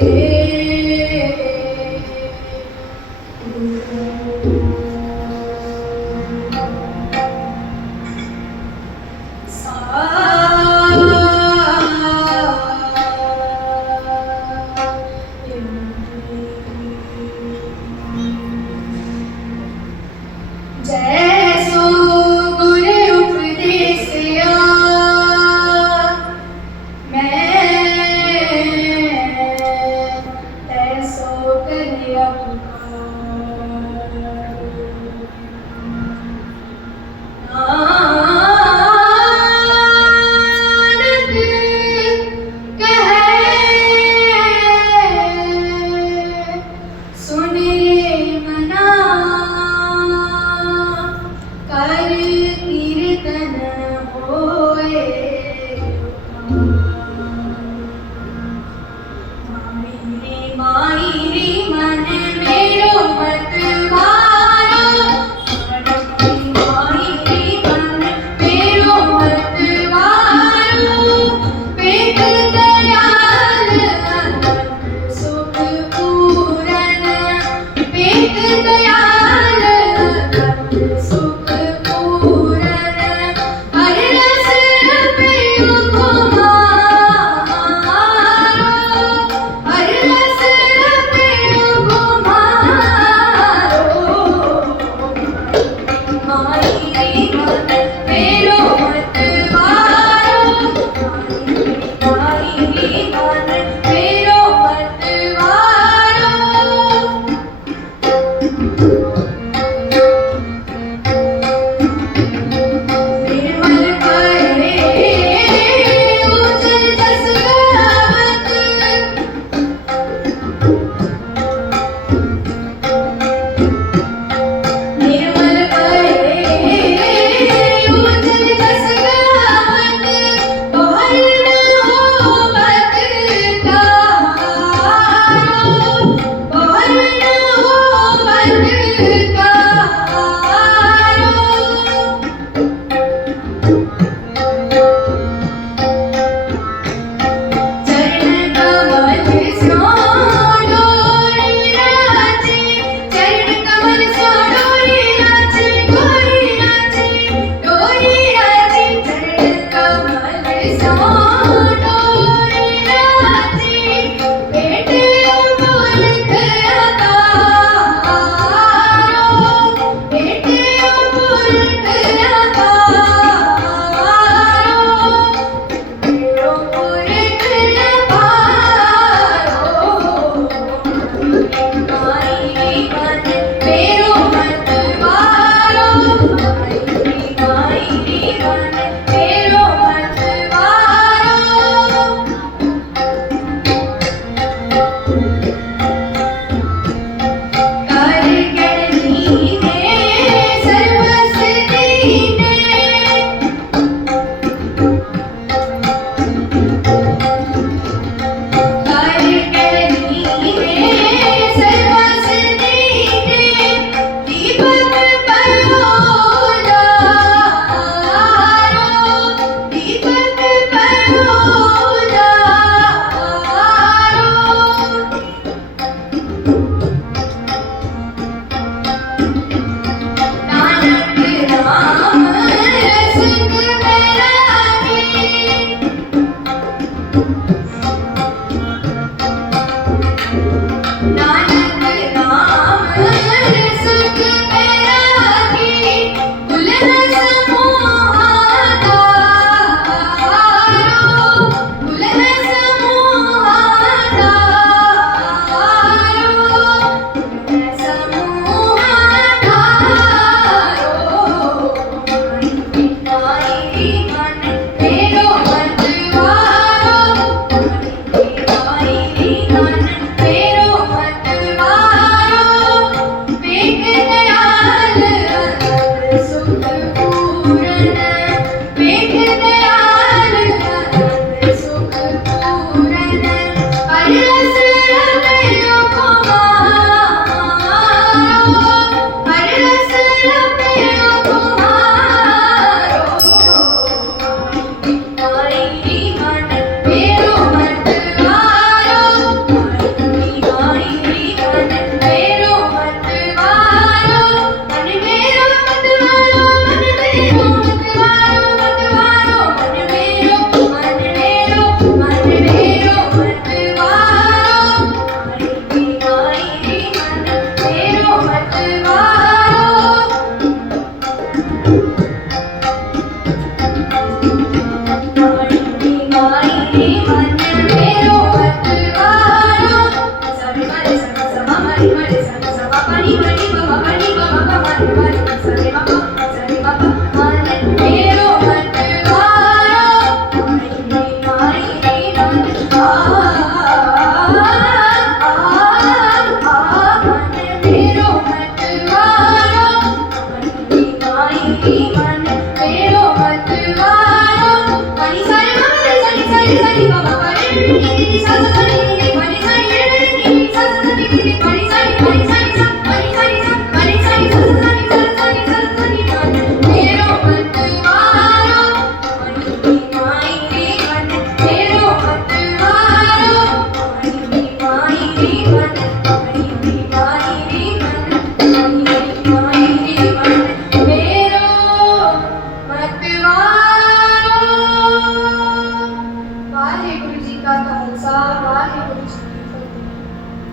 Yeah.